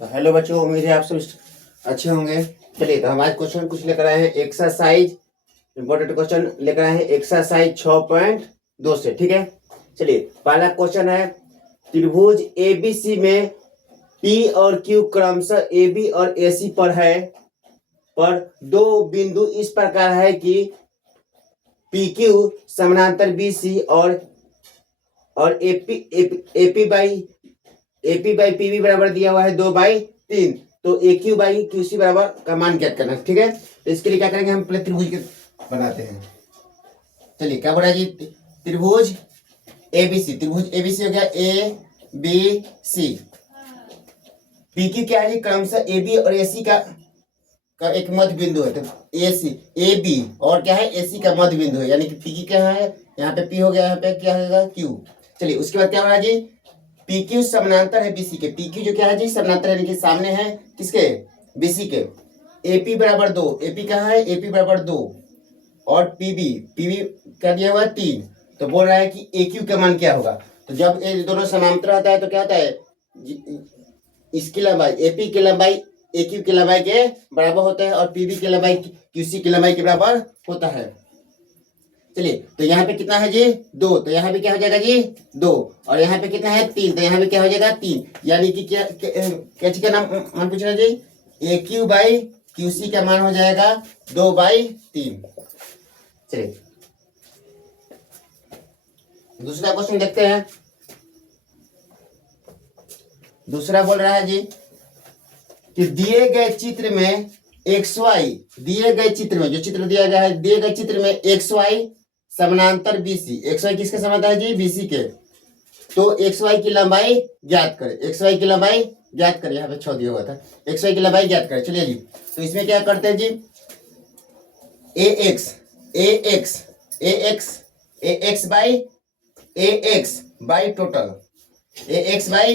तो हेलो बच्चों, उम्मीद है आप सब अच्छे होंगे। चलिए, तो हम आज क्वेश्चन कुछ लेकर आए हैं। एक्सरसाइज इंपॉर्टेंट क्वेश्चन लेकर आए हैं एक्सरसाइज 6.2 से। ठीक है, चलिए पहला क्वेश्चन है, त्रिभुज एबीसी में पी और क्यू क्रमशः एबी और एसी पर दो बिंदु इस प्रकार है कि पी क्यू समानांतर बीसी और एपी बाई पीबी बराबर दिया हुआ है 2/3। तो ए क्यू बाई क्यू सी बराबर का मान ज्ञात करना है। ठीक है, तो इसके लिए क्या करेंगे, हम पहले त्रिभुज के बनाते हैं। चलिए, क्या बोला जी, त्रिभुज एबीसी हो गया, A B C. P Q क्या है, क्रमशः ए बी और ए सी का एक मध्य बिंदु है। तो ए सी ए बी और क्या है, ए सी का मध्य बिंदु है, यानी कि पी क्यू क्या है, यहाँ पे पी हो गया, यहाँ पे क्या होगा, क्यू। चलिए, उसके बाद क्या बोला जी, पी क्यू समानांतर है बीसी के। पी क्यू जो क्या है जी, समानांतर यानी कि सामने है किसके, बीसी के। एपी बराबर 2, एपी कहाँ है, एपी बराबर 2 और पीबी क्या दिया हुआ है 3। तो बोल रहा है कि ए क्यू का मान क्या होगा। तो जब ये दोनों समांतर आता है तो क्या होता है, इसकी लंबाई एपी की लंबाई ए क्यू की लंबाई के बराबर होता है और पीबी की लंबाई क्यूसी की लंबाई के बराबर होता है। चलिए, तो यहाँ पे कितना है जी, 2, तो यहाँ पे क्या हो जाएगा जी, 2, और यहाँ पे कितना है, 3, तो यहाँ पे क्या हो जाएगा, 3। यानी कि क्या चीज का नाम मान पूछ रहे जी, ए क्यू बाई क्यू सी का मान हो जाएगा 2/3। चलिए, दूसरा क्वेश्चन देखते हैं। दूसरा बोल रहा है जी कि दिए गए चित्र में एक्स वाई, दिए गए चित्र में जो चित्र दिया गया है, दिए गए चित्र में एक्स वाई समानांतर बीसी। एक्स वाई किसके समानांतर है जी, बीसी के। तो एक्स वाई की लंबाई ज्ञात करें, एक्स वाई की लंबाई ज्ञात करें। यहाँ पे 6 दिया हुआ था, एक्स वाई की लंबाई ज्ञात करें। चलिए जी, तो इसमें क्या करते हैं जी, A X by total, A X by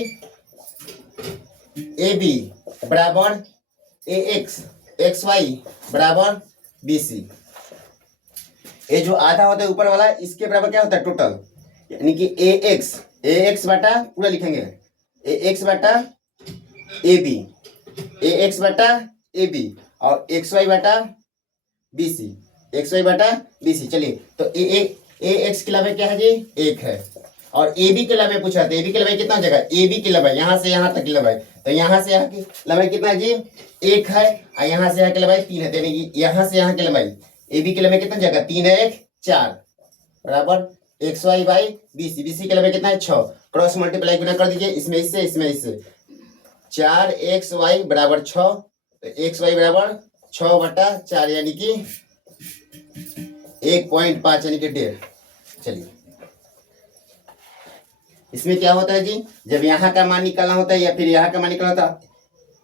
A B बराबर ए एक्स वाई बराबर बी सी। ये जो आधा होता है ऊपर वाला, इसके बराबर क्या होता है टोटल, यानी कि ए एक्स बटा पूरा लिखेंगे, ए एक्स बटा ए बी और एक्स वाई बटा बी सी, चलिए, तो ए एक्स की लंबाई क्या है जी, 1 है, और ए बी की लंबाई पूछा था। ए बी की लंबाई कितना जगह, ए बी की लंबाई यहाँ से यहाँ तक की लंबाई, तो यहाँ से यहाँ की लंबाई कितना है जी, 1 है, और यहाँ से यहाँ की लंबाई 3 है, यानी कि यहाँ से यहाँ की लंबाई ए बी की लंबाई कितना जगह, 3 है 1 4 बराबर x y by B C. B C की लंबाई कितना है 6, क्रॉस मल्टीप्लाई गुना कर दीजिए, इसमें इससे 4 एक्स वाई बराबर 6, तो एक्स वाई बराबर 6/4 यानी कि 1.5 यानी कि 1.5। चलिए, इसमें क्या होता है जी, जब यहाँ का मान निकालना होता है या फिर यहाँ का मान निकालना होता है,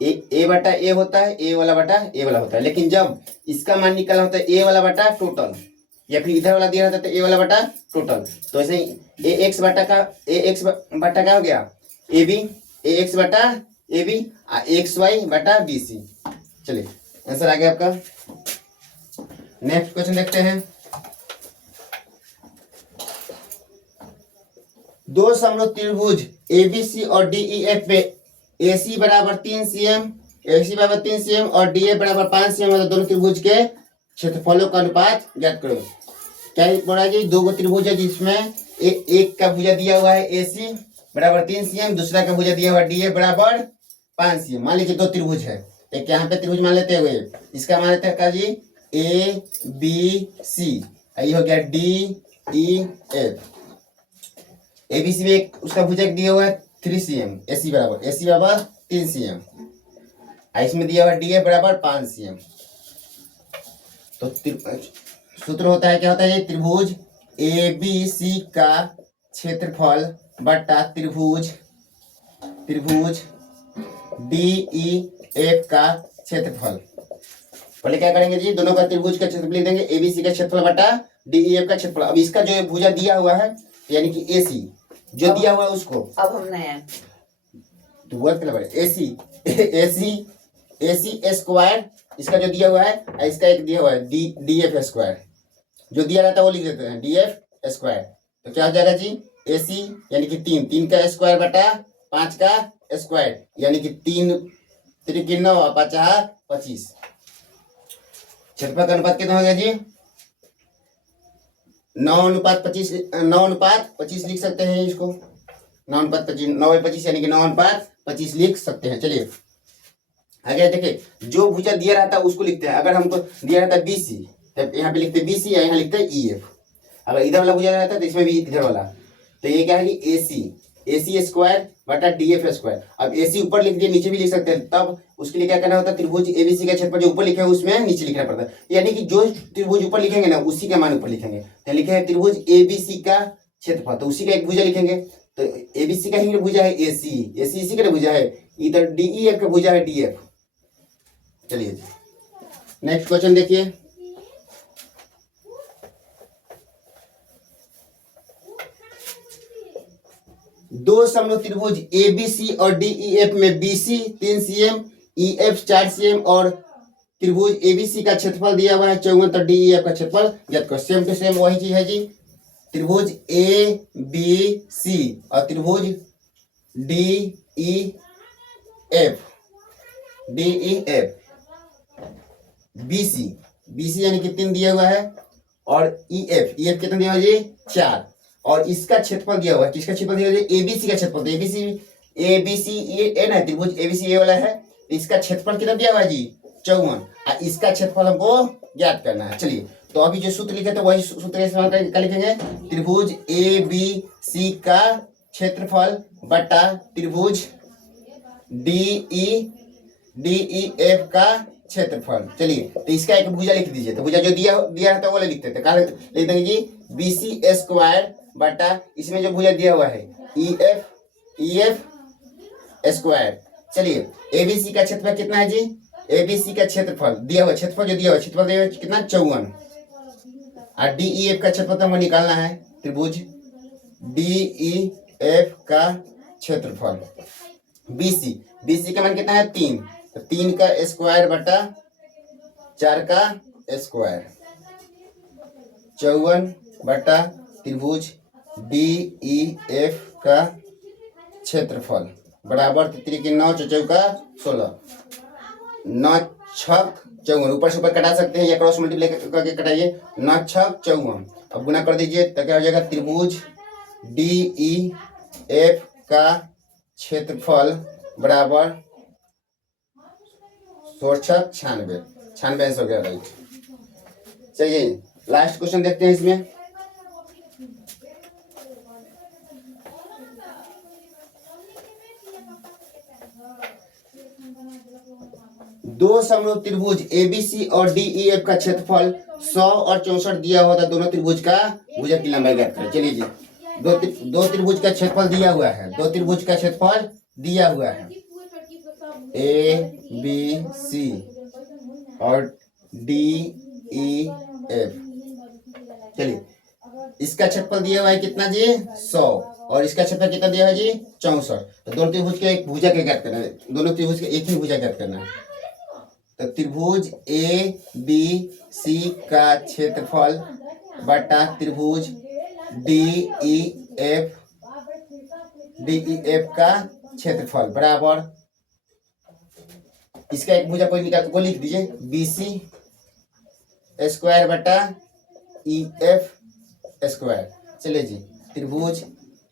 ए बटा ए होता है, ए वाला बटा ए वाला होता है। लेकिन जब इसका मान निकालना होता है ए वाला बटा टोटल, या फिर इधर वाला दिया होता है तो ए वाला बटा टोटल। तो ऐसे ए एक्स बटा का हो गया ए बी, ए एक्स बटा ए बी, एक्स वाई बटा बी सी। चलिए, आंसर आ गया आपका। नेक्स्ट क्वेश्चन देखते हैं। दो समरूप त्रिभुज एबीसी और डीईएफ में AC बराबर 3 cm और DF बराबर 5 cm, मतलब दोनों त्रिभुज के क्षेत्रफलों का अनुपात ज्ञात करो। क्या बोल रहा है जी, 2 त्रिभुज है जिसमें एक का भुजा दिया हुआ है AC बराबर 3 cm, दूसरा का भुजा दिया हुआ है DF बराबर 5 cm। मान लीजिए 2 त्रिभुज है, एक यहाँ पे त्रिभुज मान लेते हुए, इसका मान लेते हैं जी ABC, ये हो गया DEF। ABC में एक उसका भुजा दिया हुआ है 3 cm, AC बराबर 3 cm, इसमें दिया हुआ DF बराबर 5 cm। तो सूत्र होता है, क्या होता है, त्रिभुज ABC का क्षेत्रफल बटा त्रिभुज DEF का क्षेत्रफल। पहले क्या करेंगे जी, दोनों का त्रिभुज का क्षेत्रफल लिख देंगे, ABC का क्षेत्रफल बटा DEF का क्षेत्रफल। अब इसका जो भुजा दिया हुआ है यानी कि AC जो दिया हुआ है उसको, अब हम नया तो वर्ग के लगे AC स्क्वायर, इसका जो दिया हुआ है, इसका एक दिया हुआ है DF स्क्वायर, जो दिया रहता है वो लिख देते हैं DF स्क्वायर। तो क्या हो जाएगा जी, AC यानी कि 3 का स्क्वायर बटा 5 का स्क्वायर, यानी कि 3 3 9 और 5 25। क्षेत्रफल का अनुपात कितना हो गया जी? 9:25, 9:25 लिख सकते हैं इसको। 9:25, 9/25 यानी कि 9:25 लिख सकते हैं। चलिए आगे देखिए, जो भुजा दिया रहता है उसको लिखते हैं। अगर हमको दिया रहता है BC, तब यहाँ पे लिखते हैं BC या यहाँ लिखते हैं EF। अगर इधर वाला भुजा रहता है तो इसमें भी इधर वाला, तो ये क्या है कि AC स्क्वायर बटा DF स्क्वायर। अब AC ऊपर लिख दिए, नीचे भी लिख सकते हैं। तब उसके लिए क्या करना होता है, त्रिभुज ABC का क्षेत्रफल जो ऊपर लिखे हैं उसमें नीचे लिखना पड़ता है। यानी कि जो त्रिभुज ऊपर लिखेंगे ना उसी का मान ऊपर लिखेंगे। तो लिखे है त्रिभुज ABC का क्षेत्रफल, तो उसी का एक भुजा लिखेंगे। तो ABC का ही भुजा है AC इसी का भुजा है। इधर DEF का भुजा है DF। चलिए नेक्स्ट क्वेश्चन देखिए। दो समरूप त्रिभुज ABC और DEF में BC 3 cm, EF 4 cm और त्रिभुज ABC का क्षेत्रफल दिया हुआ है 54, तो DEF का क्षेत्रफल ज्ञात करो। सेम टू सेम वही चीज है जी। त्रिभुज ABC और त्रिभुज DEF BC यानी कि 3 दिया हुआ है, और EF कितना दिया हुआ है जी? 4। और इसका क्षेत्रफल दिया हुआ है। किसका क्षेत्रफल दिया हुआ है? ABC का क्षेत्रफल। तो ABC ये ना त्रिभुज ABC ये वाला है, इसका क्षेत्रफल कितना दिया हुआ है जी? 54। इसका क्षेत्रफल हमको ज्ञात करना है। चलिए तो अभी जो सूत्र लिखे थे वही सूत्र का इस्तेमाल करके क्या लिखेंगे? त्रिभुज ABC का क्षेत्रफल बटा त्रिभुज DEF का क्षेत्रफल। चलिए तो इसका एक भुजा लिख दीजिए। तो भुजा जो दिया रहता है वो लिखते थे, कहा लिख देंगे जी BC स्क्वायर बटा इसमें जो भुजा दिया हुआ है EF स्क्वायर। चलिए ABC का क्षेत्रफल कितना है जी? ABC का क्षेत्रफल दिया हुआ, क्षेत्रफल जो दिया हुआ, क्षेत्रफल दिया हुआ कितना? 54। और DEF का क्षेत्रफल हमको निकालना है। त्रिभुज DEF का क्षेत्रफल BC का मान कितना है? 3। तो 3 का स्क्वायर बटा 4 का स्क्वायर, 54 बटा त्रिभुज DEF का क्षेत्रफल बराबर 3 के 9 चौका 16, 9 छक 54। ऊपर से ऊपर कटा सकते हैं या क्रॉस मल्टीप्लाई करके कटाइए। 9 छक 54। अब गुना कर दीजिए तो क्या हो जाएगा? त्रिभुज DEF का क्षेत्रफल बराबर 96 96 हो गया राइट। चलिए लास्ट क्वेश्चन देखते हैं इसमें। दो समरूप त्रिभुज ABC और DEF का क्षेत्रफल 100 और 64 दिया हुआ था। दोनों त्रिभुज का भुजा की लंबाई ज्ञात करें। चलिए जी दो त्रिभुज का क्षेत्रफल दिया हुआ है। दो त्रिभुज का क्षेत्रफल दिया हुआ है ABC और DEF। चलिए इसका क्षेत्रफल दिया हुआ है कितना जी? 100। और इसका क्षेत्रफल कितना दिया है जी? 64। तो दोनों त्रिभुज के एक भुजा के ज्ञात करना है। दोनों त्रिभुज के एक ही भुजा ज्ञात करना है। तो त्रिभुज ABC का क्षेत्रफल बटा त्रिभुज DEF का क्षेत्रफल बराबर इसका एक भुजा कोई निकाल को लिख दीजिए BC स्क्वायर बटा EF स्क्वायर। चलिए जी त्रिभुज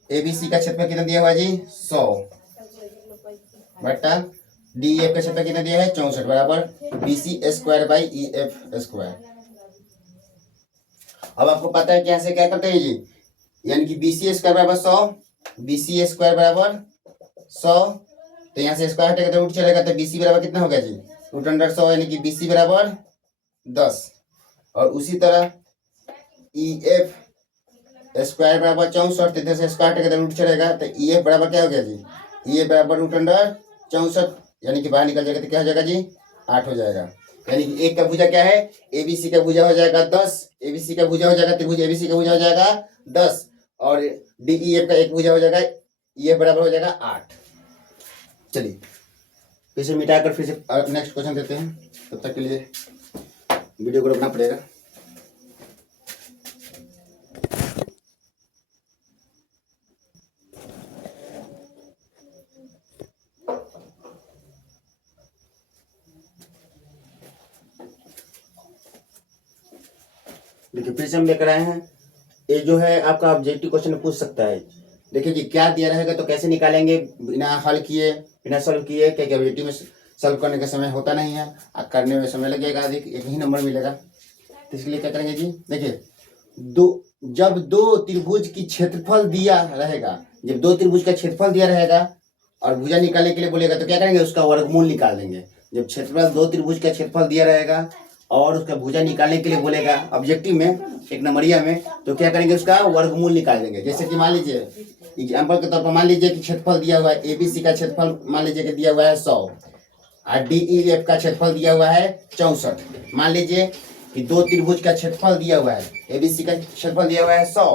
ABC का क्षेत्रफल कितना दिया हुआ जी? 100 बटा DEF का क्षेत्रफल कितना दिया है? 64 बराबर BC square by EF square. अब आपको पता है कि यहाँ से क्या करते हैं जी, यानी कि BC स्क्वायर बराबर 100, BC स्क्वायर बराबर 100। तो यहाँ से स्क्वायर हटेगा तो रूट चलेगा, तो BC बराबर कितना हो गया जी? रूट अंडर 100 यानी कि BC बराबर 10। और उसी तरह EF स्क्वायर बराबर 64, तो इधर से स्क्वायर हटेगा तो रूट चलेगा, तो EF बराबर क्या हो गया जी? EF बराबर रूट अंडर 64 यानी कि बाहर निकल जाएगा तो क्या हो जाएगा जी? 8 हो जाएगा। यानी कि एक का भुजा क्या है? ABC का भुजा हो जाएगा 10। ABC का भुजा हो जाएगा, त्रिभुज ABC का भुजा हो जाएगा 10 और DEF का एक भुजा हो जाएगा, EF बराबर हो जाएगा 8। चलिए फिर से मिटाकर फिर से नेक्स्ट क्वेश्चन देते हैं। तब तक के लिए वीडियो को रोकना पड़ेगा। देखिए फिर से हम लेकर आए हैं, ये जो है आपका ऑब्जेक्टिव क्वेश्चन पूछ सकता है। देखिए जी क्या दिया रहेगा तो कैसे निकालेंगे, बिना हल किए बिना सॉल्व किए, क्या ऑब्जेक्टिव में सॉल्व करने का समय होता नहीं है, करने में समय लगेगा अधिक, एक ही नंबर मिलेगा। तो इसलिए क्या करेंगे जी, देखिए जब दो त्रिभुज की क्षेत्रफल दिया रहेगा, जब दो त्रिभुज का क्षेत्रफल दिया रहेगा और भुजा निकालने के लिए बोलेगा तो क्या करेंगे, उसका वर्गमूल निकाल देंगे। जब क्षेत्रफल दो त्रिभुज का क्षेत्रफल दिया रहेगा और उसका भुजा निकालने के लिए बोलेगा ऑब्जेक्टिव में, एक नंबरिया में, तो क्या करेंगे, उसका वर्गमूल निकाल देंगे। जैसे कि मान लीजिए एग्जाम्पल के तौर पर मान लीजिए कि क्षेत्रफल दिया हुआ है एबीसी का क्षेत्रफल मान लीजिए कि दिया हुआ है 100 और डीईएफ का क्षेत्रफल दिया हुआ है 64। मान लीजिए कि दो त्रिभुज का क्षेत्रफल दिया हुआ है, एबीसी का क्षेत्रफल दिया हुआ है 100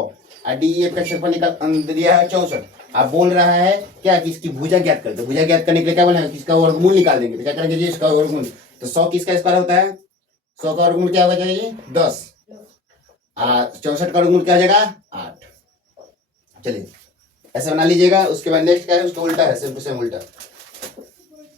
और डीईएफ का क्षेत्रफल निकाल दिया है 64। आप बोल रहा है क्या कि इसकी भुजा ज्ञात कर दो, भुजा ज्ञात करने के लिए क्या बोला है कि इसका वर्गमूल निकाल देंगे। तो क्या करेंगे जी, इसका वर्गमूल, तो 100 किसका स्क्वायर होता है, 100 का वर्गमूल क्या होगा जाएगी 10, 64 का वर्गमूल क्या हो जाएगा 8। चलिए ऐसे बना लीजिएगा। उसके बाद नेक्स्ट क्या है, उसका उल्टा है, सिर्फ सेम उल्टा।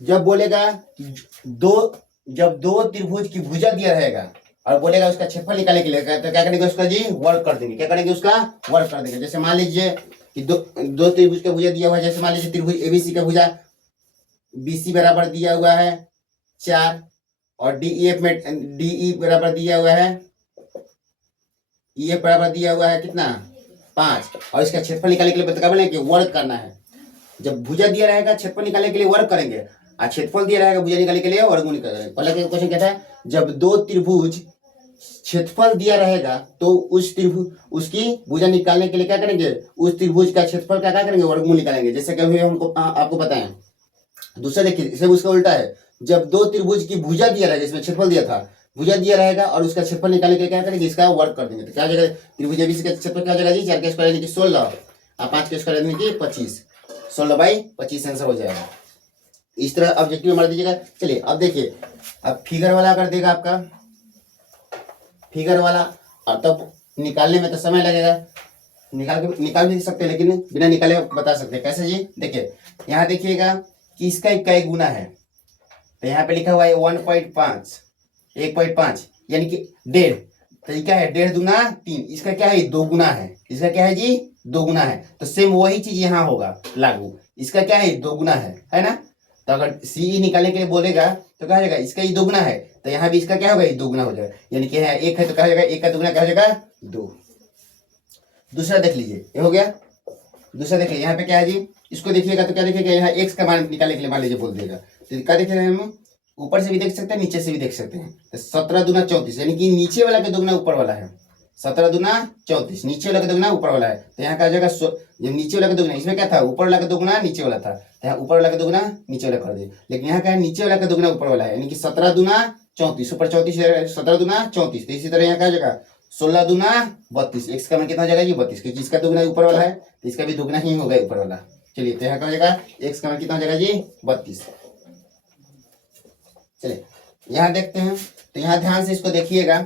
जब बोलेगा जब दो त्रिभुज की भुजा दिया रहेगा और बोलेगा उसका क्षेत्रफल निकालने के लिए, तो क्या करेंगे उसका जी वर्ग कर देंगे। क्या करेंगे, उसका वर्ग कर देंगे। जैसे मान लीजिए कि दो त्रिभुज का भुजा दिया हुआ है, जैसे मान लीजिए त्रिभुज एबीसी का भुजा बीसी बराबर दिया हुआ है 4 और डीईएफ में डीई बराबर दिया हुआ है, ईएफ बराबर दिया हुआ है कितना 5 और इसका क्षेत्रफल निकालने के लिए बता बोले कि वर्ग करना है। जब भुजा दिया रहेगा क्षेत्रफल निकालने के लिए वर्ग करेंगे और क्षेत्रफल दिया रहेगा भुजा निकालने के लिए वर्गमूल करेंगे। पहला क्वेश्चन कहता है जब दो त्रिभुज क्षेत्रफल दिया रहेगा तो उस त्रिभुज उसकी भुजा निकालने के लिए क्या करेंगे, उस त्रिभुज का क्षेत्रफल क्या करेंगे, वर्गमूल निकालेंगे। जैसे कि अभी हमको आपको बताएं। दूसरा देखिए, इसे उसका उल्टा है, जब दो त्रिभुज की भुजा दिया रहेगा, इसमें क्षेत्रफल दिया था, भुजा दिया रहेगा और उसका क्षेत्रफल निकालने के लिए क्या करेंगे, इसका वर्ग कर देंगे। तो क्या हो जाएगा, त्रिभुज एबीसी का क्षेत्रफल क्या हो जाएगा जी, 4 का स्क्वायर यानी कि 16 और 5 का स्क्वायर यानी कि 25, 16/25 आंसर हो जाएगा। इस तरह ऑब्जेक्टिव में मार दीजिएगा। चलिए अब देखिए, अब फिगर वाला कर देगा आपका फिगर वाला, और तब निकालने में तो समय लगेगा, निकाल भी सकते हैं लेकिन बिना निकाले बता सकते हैं कैसे जी। देखिए यहाँ देखिएगा कि इसका इक्का गुना है, तो यहाँ पे लिखा हुआ है 1.5 यानी कि 1.5, तो ये क्या है 1.5 दूना 3, इसका क्या है 2 गुना है, इसका क्या है जी 2 गुना है। तो सेम वही चीज यहाँ होगा लागू, इसका क्या है 2 गुना है ना। तो अगर सी निकालने के लिए बोलेगा तो क्या हो जाएगा, इसका ये 2 गुना है, तो यहाँ भी इसका क्या होगा 2 गुना हो जाएगा, यानी कि यहाँ 1 है तो क्या हो जाएगा 1 का 2 गुना क्या हो जाएगा 2। दूसरा देख लीजिए, ये हो गया। दूसरा देखिए यहाँ पे क्या है जी, इसको देखिएगा तो क्या देखिएगा, यहाँ एक्स का मान निकालने के लिए मान लीजिए बोल देगा, तो क्या देखेगा हम ऊपर से भी देख सकते हैं नीचे से भी देख सकते हैं। तो 17 दूना 34 यानी कि नीचे वाला का 2 गुना ऊपर वाला है, 17 दूना 34 नीचे वाला का 2 गुना ऊपर वाला है। तो यहाँ का जाएगा जब नीचे वाला का 2 गुना, इसमें क्या था ऊपर वाला का 2 गुना नीचे वाला था, तो यहाँ ऊपर वाला का 2 गुना नीचे वाला कर दिए, लेकिन यहाँ का नीचे वाला का 2 गुना ऊपर वाला है, यानी कि 17 दूना 34 ऊपर 34 17 दूना 34। तो इसी तरह यहाँ का जाएगा 16 दूना 32, एक्स का मान कितना हो जाएगा जी 32, क्योंकि इसका 2 गुना ऊपर वाला है तो इसका भी 2 गुना ही होगा ऊपर वाला। चलिए तो यहाँ का हो जाएगा एक्स का मान कितना हो जाएगा जी 32। चलिए यहाँ देखते हैं, तो यहाँ ध्यान से इसको देखिएगा,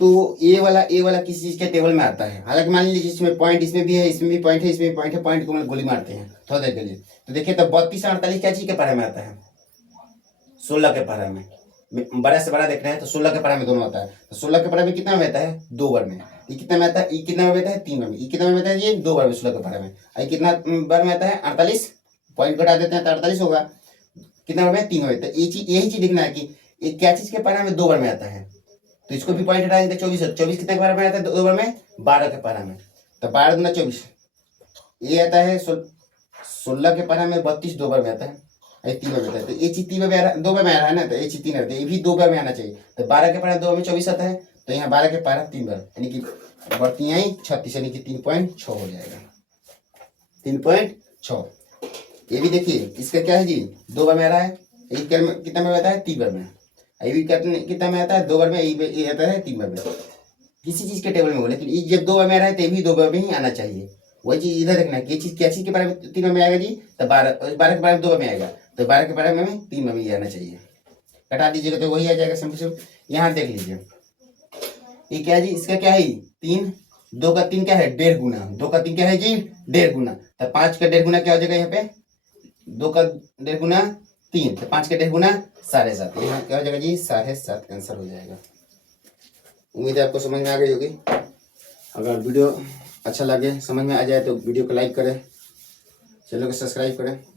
तो ए वाला किसी चीज के टेबल में आता है। हालांकि मान लीजिए इसमें पॉइंट, इसमें भी है, इसमें भी पॉइंट है, इसमें भी पॉइंट है, पॉइंट को मतलब गोली मारते हैं थोड़ा देर के लिए। तो देखिए तो 32 और 48 क्या चीज के पारा में आता है, 16 के पारा में, बड़ा से बड़ा देख रहे हैं तो 16 के पारा में दोनों आता है। तो 16 के पारा में कितना में आता है 2 बार में, ये कितना में आता है, ये कितना में आता है 3 बार में, ये कितना में आता है ये 2 बार में 16 के पारा में, ये कितना बार में आता है 48, पॉइंट घटा देते हैं तो 48 होगा, कितना बार में 3 बार में। तो यही चीज देखना है कि ये क्या चीज के पारा में 2 बार में आता है, तो इसको भी पॉइंट हटा देंगे 24 कितने के पारा में आता है 2 बार में 12 के पारा में। तो 12 दूना 24, ये आता है 16 के पारा में 32 2 बार में आता है, ये 3 बार में आता है। तो ये चीज 3 बार में 2 बार में आ रहा है ना, तो ये चीज 3 आता है, ये भी 2 बार में आना चाहिए। तो 12 के पारा 2 बार में 24 आता है, तो यहाँ 12 के पारा 3 बार यानी कि बढ़ती आई 36 यानी कि 3.6 हो जाएगा, 3.6। ये भी देखिए इसका क्या है जी 2 बार में आ रहा है, ये कितना में आता है 3 बार में, ये भी कितना में आता है 2 बार में, ये आता है 3 बार में, किसी चीज के टेबल में हो, लेकिन ये जब 2 बार में आ रहा है तो ये भी 2 बार में ही आना चाहिए। वही चीज इधर देखना है, क्या चीज के बारे में 3 बार में आएगा जी, तो 12 के बारे में 2 बार में आएगा, तो 12 के बारे में 3 बार में ही आना चाहिए। हटा दीजिएगा तो वही आ जाएगा सिंपल। यहाँ देख लीजिए ये क्या है जी, इसका क्या है 3, 2 का 3 क्या है 1.5 गुना, 2 का 3 क्या है जी 1.5 गुना, तो 5 का 1.5 गुना क्या हो जाएगा, यहाँ पे 2 का 1.5 गुना 3, तो 5 का 1.5 गुना 7.5, यहाँ क्या हो जाएगा जी 7.5 आंसर हो जाएगा। उम्मीद है आपको समझ में आ गई होगी। अगर वीडियो अच्छा लगे, समझ में आ जाए तो वीडियो को लाइक करें, चैनल को सब्सक्राइब करें।